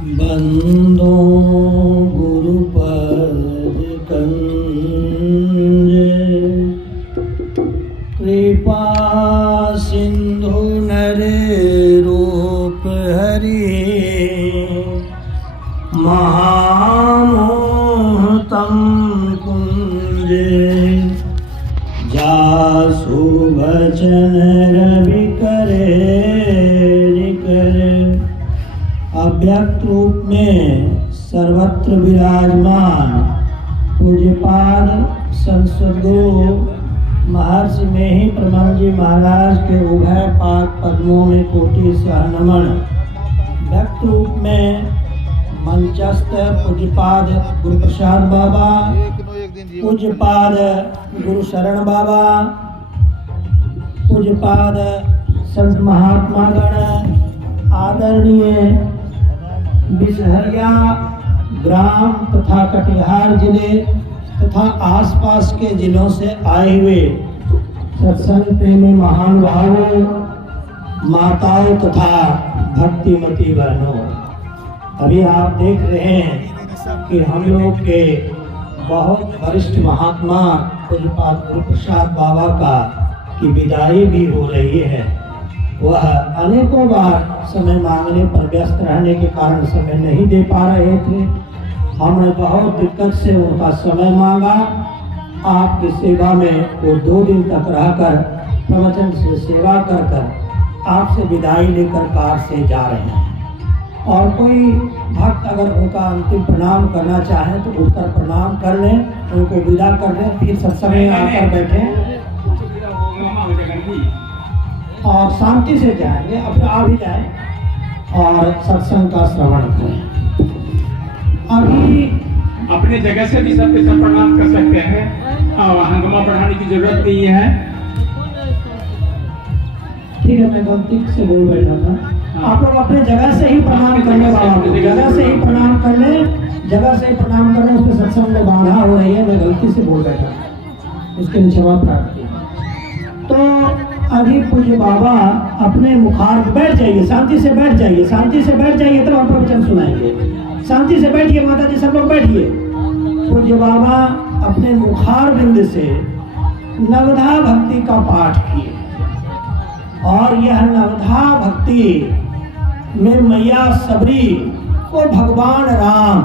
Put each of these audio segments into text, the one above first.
बंदो गुरुपद कंज कृपा सिंधु नर रूप हरि महामोहतम कुंज जासु वचन रवि करे अव्यक्त रूप में सर्वत्र विराजमान पूज्यपाद संसदगुरु महर्षि में ही प्रमल जी महाराज के उभय पाद पद्मों में कोटि सह नमन। व्यक्त रूप में मंचस्थ पूज्यपाद गुरु प्रसाद बाबा, पूज्यपाद गुरु शरण बाबा, पूज्यपाद संत महात्मा गण, आदरणीय बिसहरिया ग्राम तथा कटिहार जिले तथा आसपास के जिलों से आए हुए सत्संग प्रेमी महान भावों, माताओं तथा भक्तिमती बहनों, अभी आप देख रहे हैं कि हम लोग के बहुत वरिष्ठ महात्मा पूज्यपाद गुरु प्रसाद बाबा का की विदाई भी हो रही है। वह अनेकों बार समय मांगने पर व्यस्त रहने के कारण समय नहीं दे पा रहे थे। हमने बहुत दिक्कत से उनका समय मांगा। आपकी सेवा में वो 2 दिन तक रहकर प्रवचन से सेवा कर कर आपसे विदाई लेकर कार से जा रहे हैं। और कोई भक्त अगर उनका अंतिम प्रणाम करना चाहे तो उठकर प्रणाम कर लें, उनको विदा कर लें, फिर सत्संग में आकर बैठें और शांति से जाएंगे। अब आ भी जाए और सत्संग का श्रवण करें। अभी अपने जगह से भी सबके सब प्रणाम कर सकते हैं, हंगामा बढ़ाने की जरूरत नहीं है। ठीक है, मैं गलती से बोल बैठा था। आप लोग अपने जगह से ही प्रणाम करने वाला हूँ, जगह से ही प्रणाम कर लें, जगह से ही प्रणाम कर लें। उसके सत्संग में बाधा हो रही है, मैं गलती से बोल बैठा, उसके लिए क्षमा प्रार्थी। तो अभी पूज्य बाबा अपने मुखार बैठ जाइए, शांति से बैठ जाइए, शांति से बैठ जाइए, तब हम प्रवचन सुनाएंगे। शांति से बैठिए माता जी, सब लोग बैठिए। पूज्य बाबा अपने मुखार बिंद से नवधा भक्ति का पाठ किए और यह नवधा भक्ति में मैया सबरी को भगवान राम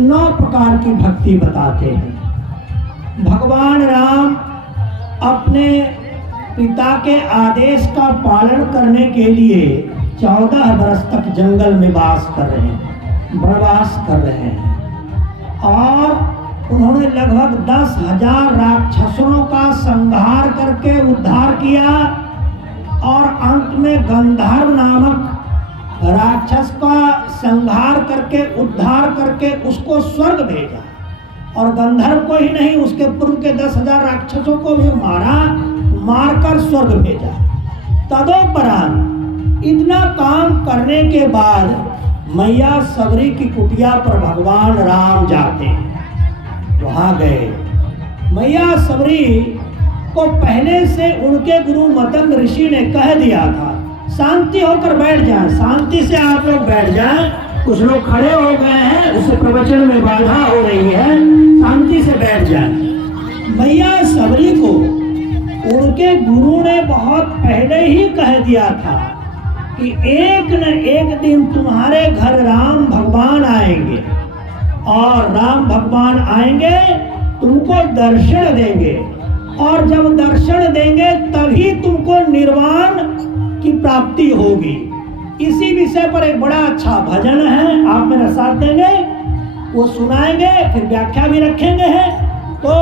9 प्रकार की भक्ति बताते हैं। भगवान राम अपने पिता के आदेश का पालन करने के लिए 14 वर्ष तक जंगल में वास कर रहे हैं, वनवास कर रहे हैं और उन्होंने लगभग 10,000 राक्षसों का संहार करके उद्धार किया और अंत में गंधर्व नामक राक्षस का संहार करके उद्धार करके उसको स्वर्ग भेजा। और गंधर्व को ही नहीं, उसके पूर्व के 10,000 राक्षसों को भी मारकर स्वर्ग भेजा। तदोपरांत इतना काम करने के बाद मैया सबरी की कुटिया पर भगवान राम जाते हैं। वहां गए, मैया सबरी को पहले से उनके गुरु मतंग ऋषि ने कह दिया था शांति होकर बैठ जाएं, शांति से आप लोग बैठ जाएं। कुछ लोग खड़े हो गए हैं, उससे प्रवचन में बाधा हो रही है, शांति से बैठ जाएं। मैया सबरी को उनके गुरु ने बहुत पहले ही कह दिया था कि एक न एक दिन तुम्हारे घर राम भगवान आएंगे और राम भगवान आएंगे, तुमको दर्शन देंगे और जब दर्शन देंगे तभी तुमको निर्वाण की प्राप्ति होगी। इसी विषय पर एक बड़ा अच्छा भजन है, आप मेरा साथ देंगे, वो सुनाएंगे, फिर व्याख्या भी रखेंगे हैं। तो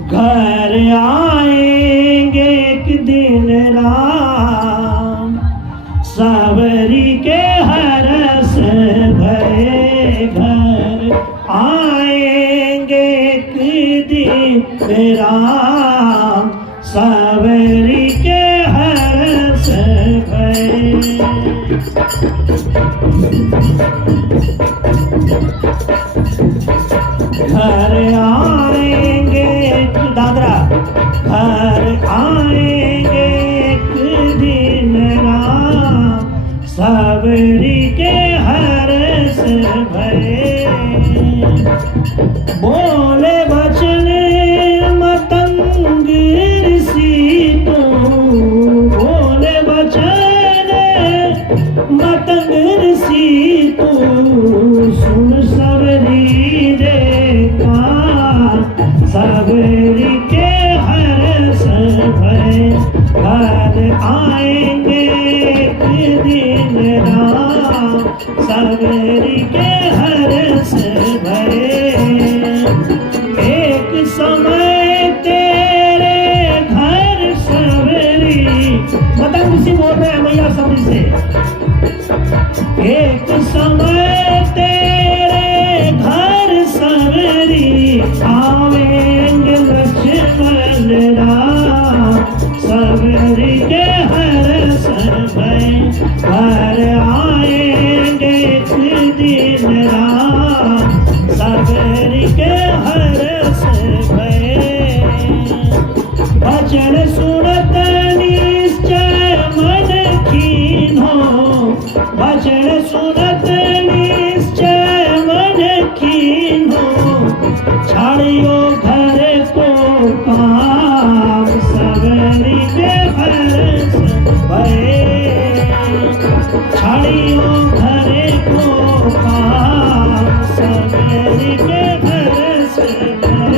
घर आएंगे एक दिन राम सबरी के हरस भरे, घर आएंगे एक दिन राम सबरी के हरस भरे। घर आएंगे दादरा, घर आएंगे एक दिन राम सबरी के हर भये। बोले बचन मतंग ऋषि तो, बोले बचन मतंग ऋषि तो, सुन सबरी देखा सबरी के हर्ष भय। घर आएंगे एक दिन राम सबरी के हर्ष भय। एक समय तेरे घर सबरी, मतंग ऋषि बोल रहे हैं मैया सबरी से, एक समय तेरे घर सबरी आवेंगे लक्ष्मण राम सबरी के हर्ष भय। घर आएंगे एक दिन राम सबरी के हर्ष भय। वचन सुनत निश्चय मन कीन्हो, वचन सुनत निश्चय मन कीन्हो, छाड़ियो घर को काम सबरी के हर्ष भय। छाड़ियो घर को काम सबरी के हर्ष भय।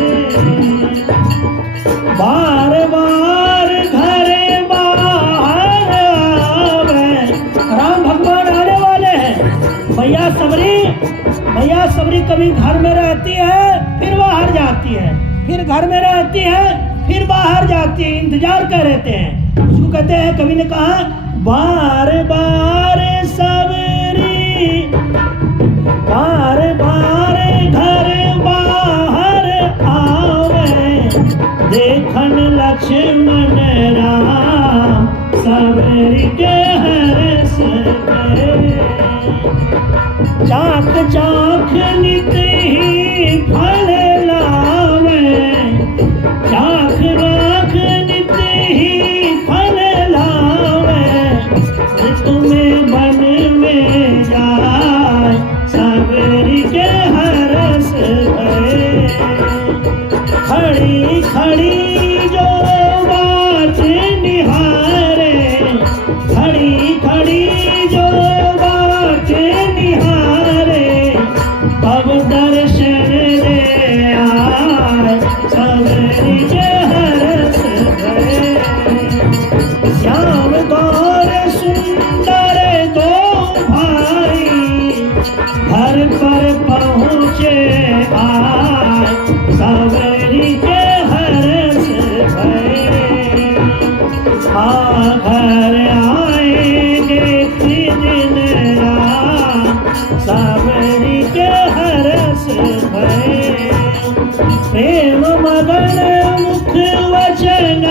बार बार घरे बाहर आवे, राम भगवान आने वाले हैं। मैया सबरी कभी घर में रहती है फिर बाहर जाती है, फिर घर में रहती है फिर बाहर जाती है, इंतजार कर रहते हैं। उसको कहते हैं, कवि ने कहा बार बार सबरी, बार बार घर बाहर आवे, देखन लक्ष्मण राम सबरी के हर्ष भय। चाख चाख नित ही फल लावे, चाख राख नित ही फल लावे, तुम्हें बन में जाए सबरी के हर्ष भय। खड़ी खड़ी जो बात निहारे, खड़ी खड़ी जो बात निहारे, अब दर्शन दे आए सबरी के हर्ष भय। श्याम गौर सुंदर दो भाई, घर पर पहुँचे आए सबरी के हर्ष भय। हाँ घर आएंगे एक दिन राम सबरी के हर्ष भय। प्रेम मगन मुख वचन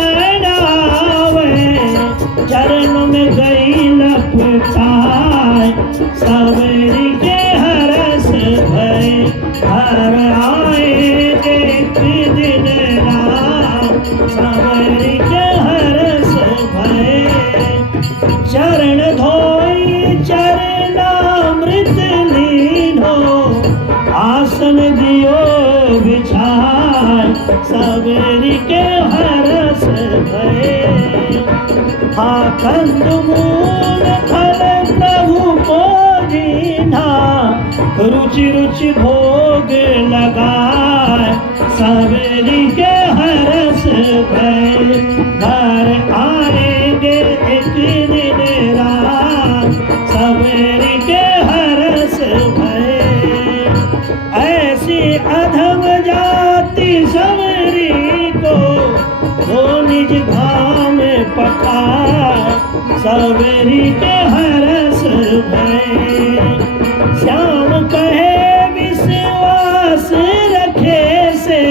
डावे, चरण में गई लपटाए सबरी के हर्ष भय। घर आएंगे एक दिन राम सबरी के हर्ष भय। चरण धोई चरणामृत लीनो, आसन दियो बिछाए सबरी के हर्ष भय। हाँ कंद मूल फल प्रभु को दीना, रुचि रुचि भोग लगाए सबरी के हर्ष भय। घर आएंगे एक दिन राम सबरी के हर्ष भय। ऐसी अधम जाति सबरी को दो निज धाम पठाए सबरी के हर्ष भय। श्याम कहे विश्वास रखे से,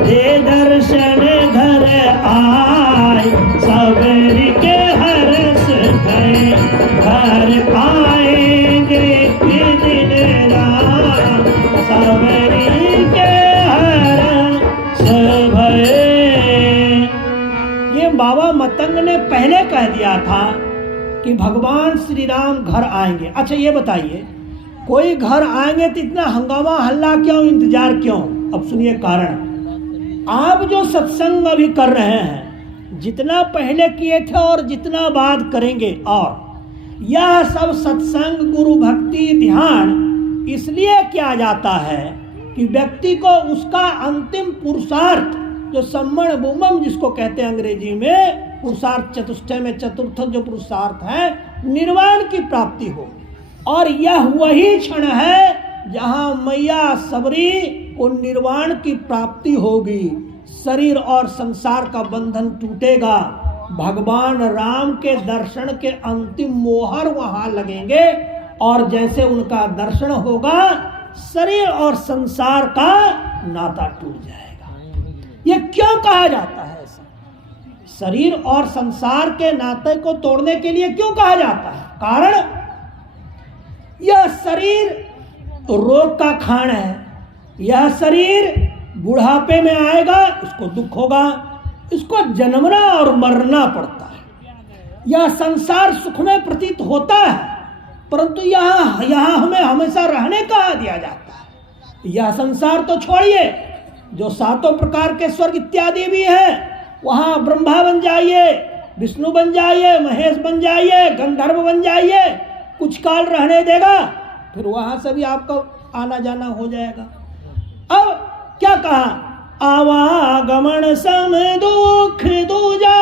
दे दर्शन घर आए सबरी के हर्ष भय। घर आएंगे एक दिन राम सबरी के हर्ष भय। ये बाबा मतंग ने पहले कह दिया था कि भगवान श्री राम घर आएंगे। अच्छा ये बताइए, कोई घर आएंगे तो इतना हंगामा हल्ला क्यों, इंतजार क्यों? अब सुनिए कारण। आप जो सत्संग अभी कर रहे हैं, जितना पहले किए थे और जितना बाद करेंगे, और यह सब सत्संग, गुरु भक्ति, ध्यान इसलिए किया जाता है कि व्यक्ति को उसका अंतिम पुरुषार्थ, जो सम्मण बुमम जिसको कहते हैं अंग्रेजी में, पुरुषार्थ चतुष्टय में चतुर्थ जो पुरुषार्थ है, निर्वाण की प्राप्ति हो। और यह वही क्षण है जहां मैया सबरी को निर्वाण की प्राप्ति होगी, शरीर और संसार का बंधन टूटेगा, भगवान राम के दर्शन के अंतिम मोहर वहां लगेंगे, और जैसे उनका दर्शन होगा शरीर और संसार का नाता टूट जाएगा। ये क्यों कहा जाता है ऐसा? शरीर और संसार के नाते को तोड़ने के लिए क्यों कहा जाता है? कारण यह शरीर रोग का खान है, यह शरीर बुढ़ापे में आएगा, इसको दुख होगा, इसको जन्मना और मरना पड़ता है। यह संसार सुख में प्रतीत होता है, परंतु यहाँ हमें हमेशा रहने कहाँ दिया जाता है? यह संसार तो छोड़िए, जो सातों प्रकार के स्वर्ग इत्यादि भी है, वहाँ ब्रह्मा बन जाइए, विष्णु बन जाइए, महेश बन जाइए, गंधर्व बन जाइए, कुछ काल रहने देगा, फिर वहाँ से भी आपका आना जाना हो जाएगा। अब क्या कहा? आवागमन सम दुख दूजा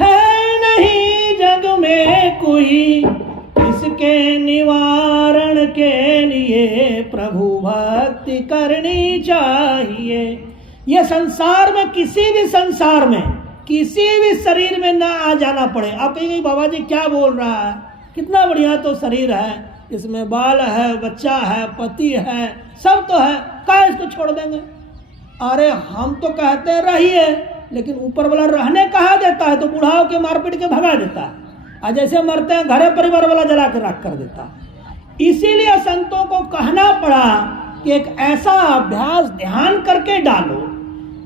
है नहीं जग में कोई, इसके निवारण के लिए प्रभु भक्ति करनी चाहिए। ये संसार में, किसी भी संसार में, किसी भी शरीर में ना आ जाना पड़े। आप कहेंगे बाबा जी क्या बोल रहा है, कितना बढ़िया तो शरीर है, इसमें बाल है, बच्चा है, पति है, सब तो है, क्या इसको छोड़ देंगे? अरे हम तो कहते हैं रहिए, लेकिन ऊपर वाला रहने कहाँ देता है? तो बुढ़ाओं के मारपीट के भगा देता है, और जैसे मरते हैं घरे परिवार वाला जला के राख कर देता है। इसीलिए संतों को कहना पड़ा कि एक ऐसा अभ्यास ध्यान करके डालो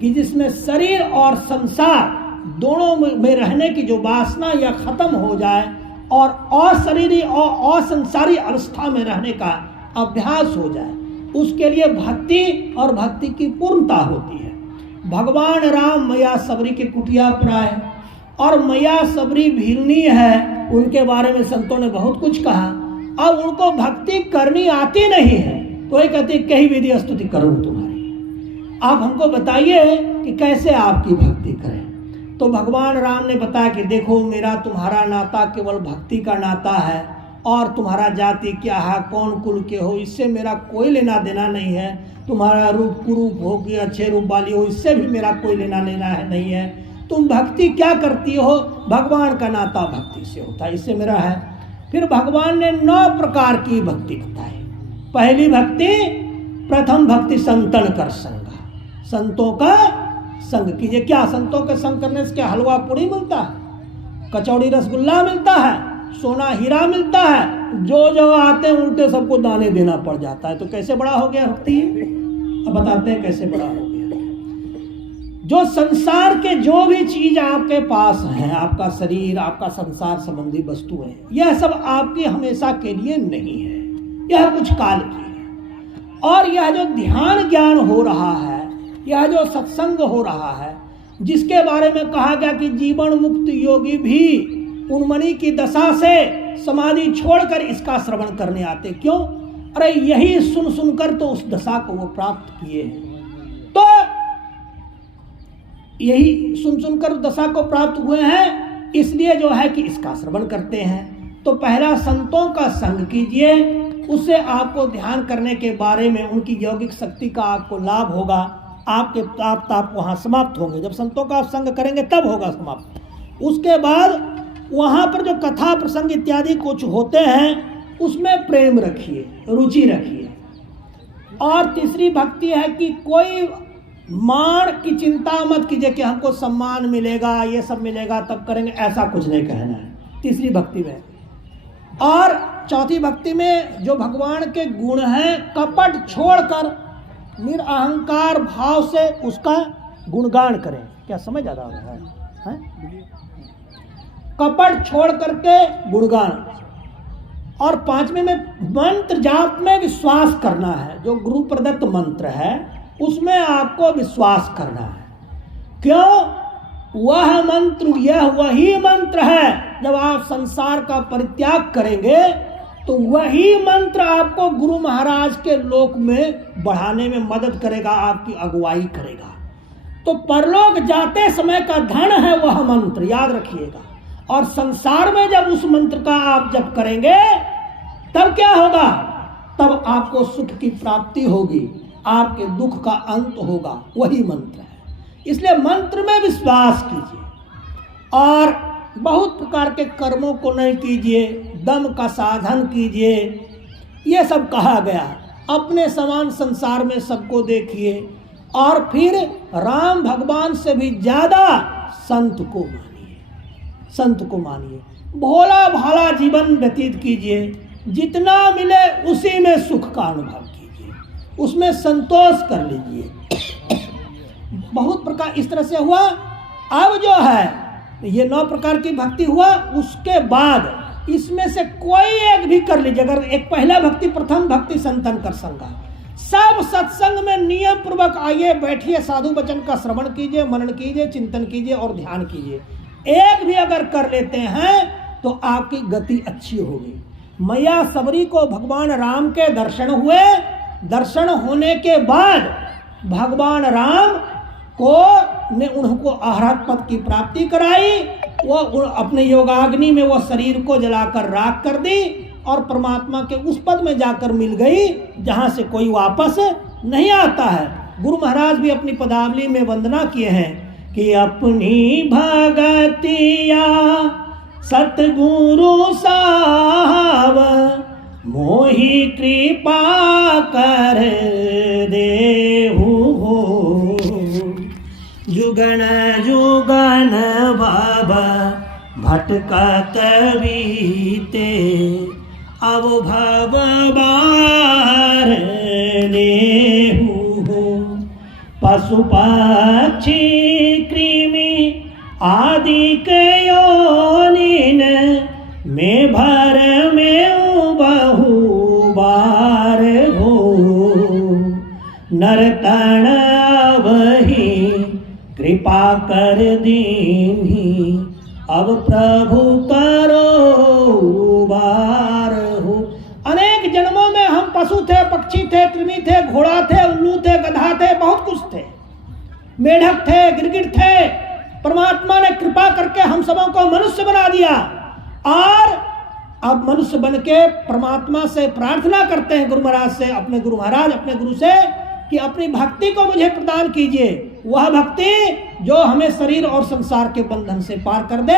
कि जिसमें शरीर और संसार दोनों में रहने की जो वासना यह खत्म हो जाए, और अशरीरी और असंसारी अवस्था में रहने का अभ्यास हो जाए। उसके लिए भक्ति और भक्ति की पूर्णता होती है। भगवान राम मैया सबरी के कुटिया पर आए, और मैया सबरी भीलनी है, उनके बारे में संतों ने बहुत कुछ कहा। अब उनको भक्ति करनी आती नहीं है, तो ये कहते कहीं विधि स्तुति करूँ तुम्हारी, आप हमको बताइए कि कैसे आपकी भक्ति करें। तो भगवान राम ने बताया कि देखो, मेरा तुम्हारा नाता केवल भक्ति का नाता है, और तुम्हारा जाति क्या है, कौन कुल के हो, इससे मेरा कोई लेना देना नहीं है। तुम्हारा रूप कुरूप हो कि अच्छे रूप वाली हो, इससे भी मेरा कोई लेना देना है नहीं है। तुम भक्ति क्या करती हो? भगवान का नाता भक्ति से होता है, इससे मेरा है। फिर भगवान ने 9 प्रकार की भक्ति बताई। पहली भक्ति, प्रथम भक्ति संतन कर संग, संतों का संग कीजिए। क्या संतों के संग करने से क्या हलवा पूरी मिलता है, कचौड़ी रसगुल्ला मिलता है, सोना हीरा मिलता है? जो जो आते हैं उल्टे सबको दाने देना पड़ जाता है। तो कैसे बड़ा हो गया भक्ति? अब बताते हैं कैसे बड़ा हो गया। जो संसार के जो भी चीज आपके पास है, आपका शरीर, आपका संसार संबंधी वस्तुएं, यह सब आपकी हमेशा के लिए नहीं है, यह कुछ काल की है। और यह जो ध्यान ज्ञान हो रहा है, यह जो सत्संग हो रहा है, जिसके बारे में कहा गया कि जीवन मुक्त योगी भी उन्मनी की दशा से समाधि छोड़कर इसका श्रवण करने आते। क्यों? अरे यही सुन सुनकर तो उस दशा को वो प्राप्त किए। तो यही सुन सुनकर दशा को प्राप्त हुए हैं, इसलिए जो है कि इसका श्रवण करते हैं। तो पहला संतों का संग कीजिए, उससे आपको ध्यान करने के बारे में उनकी यौगिक शक्ति का आपको लाभ होगा। आपके ताप वहाँ समाप्त होंगे। जब संतों का आप संग करेंगे तब होगा समाप्त। उसके बाद वहाँ पर जो कथा प्रसंग इत्यादि कुछ होते हैं, उसमें प्रेम रखिए, रुचि रखिए। और तीसरी भक्ति है कि कोई मान की चिंता मत कीजिए कि हमको सम्मान मिलेगा, ये सब मिलेगा तब करेंगे, ऐसा कुछ नहीं कहना है तीसरी भक्ति में। और चौथी भक्ति में जो भगवान के गुण हैं, कपट छोड़कर निरअहंकार भाव से उसका गुणगान करें। क्या समझ आ रहा है? कपट छोड़ करके गुणगान, और पांचवें में मंत्र जाप में विश्वास करना है। जो गुरु प्रदत्त मंत्र है उसमें आपको विश्वास करना है। क्यों? वह मंत्र, यह वही मंत्र है, जब आप संसार का परित्याग करेंगे तो वही मंत्र आपको गुरु महाराज के लोक में बढ़ाने में मदद करेगा, आपकी अगुवाई करेगा। तो परलोक जाते समय का धन है वह मंत्र, याद रखिएगा। और संसार में जब उस मंत्र का आप जप करेंगे तब क्या होगा? तब आपको सुख की प्राप्ति होगी, आपके दुख का अंत होगा। वही मंत्र है। इसलिए मंत्र में विश्वास कीजिए और बहुत प्रकार के कर्मों को नहीं कीजिए, दम का साधन कीजिए। ये सब कहा गया। अपने समान संसार में सबको देखिए और फिर राम भगवान से भी ज़्यादा संत को मानिए, संत को मानिए। भोला भाला जीवन व्यतीत कीजिए, जितना मिले उसी में सुख का अनुभव कीजिए, उसमें संतोष कर लीजिए। बहुत प्रकार इस तरह से हुआ। अब जो है ये 9 प्रकार की भक्ति हुआ, उसके बाद इसमें से कोई एक भी कर लीजिए। अगर एक पहला भक्ति, प्रथम भक्ति संतन कर संगा, सब सत्संग में नियम पूर्वक आइए, बैठिए, साधु वचन का श्रवण कीजिए, मनन कीजिए, चिंतन कीजिए और ध्यान कीजिए। एक भी अगर कर लेते हैं तो आपकी गति अच्छी होगी। मैया सबरी को भगवान राम के दर्शन हुए। दर्शन होने के बाद भगवान राम को ने उनको अहरत पद की प्राप्ति कराई। वो अपने योगाग्नि में वो शरीर को जलाकर राख कर दी और परमात्मा के उस पद में जाकर मिल गई जहाँ से कोई वापस नहीं आता है। गुरु महाराज भी अपनी पदावली में वंदना किए हैं कि अपनी भगतिया सतगुरु साहब मोहि कृपा कर देहु हो, जुगन जुगन बाबा भटकत बीते, अब भव बार लेहु हो। पशु पक्षी कृमि आदि के योनिन में भर में बहु बार हो, नरतन वही कृपा कर दीन्ही, अब प्रभु करो बार हो। अनेक जन्मों में हम पशु थे, पक्षी थे, कृमि थे, घोड़ा थे, उल्लू थे, गधा थे, बहुत कुछ थे, मेढक थे, गिरगिट थे। परमात्मा ने कृपा करके हम सबों को मनुष्य बना दिया और अब मनुष्य बन के परमात्मा से प्रार्थना करते हैं, गुरु महाराज से, अपने गुरु महाराज, अपने गुरु से, कि अपनी भक्ति को मुझे प्रदान कीजिए। वह भक्ति जो हमें शरीर और संसार के बंधन से पार कर दे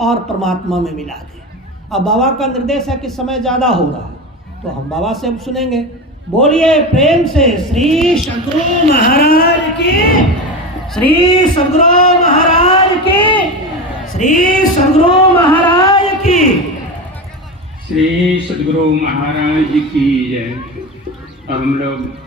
और परमात्मा में मिला दे। अब बाबा का निर्देश है कि समय ज़्यादा हो रहा है तो हम बाबा से अब सुनेंगे। बोलिए प्रेम से श्री सद्गुरु महाराज की, श्री सद्गुरु महाराज की, श्री सद्गुरु महाराज की, श्री सद्गुरु महाराज की जय। अब हम लोग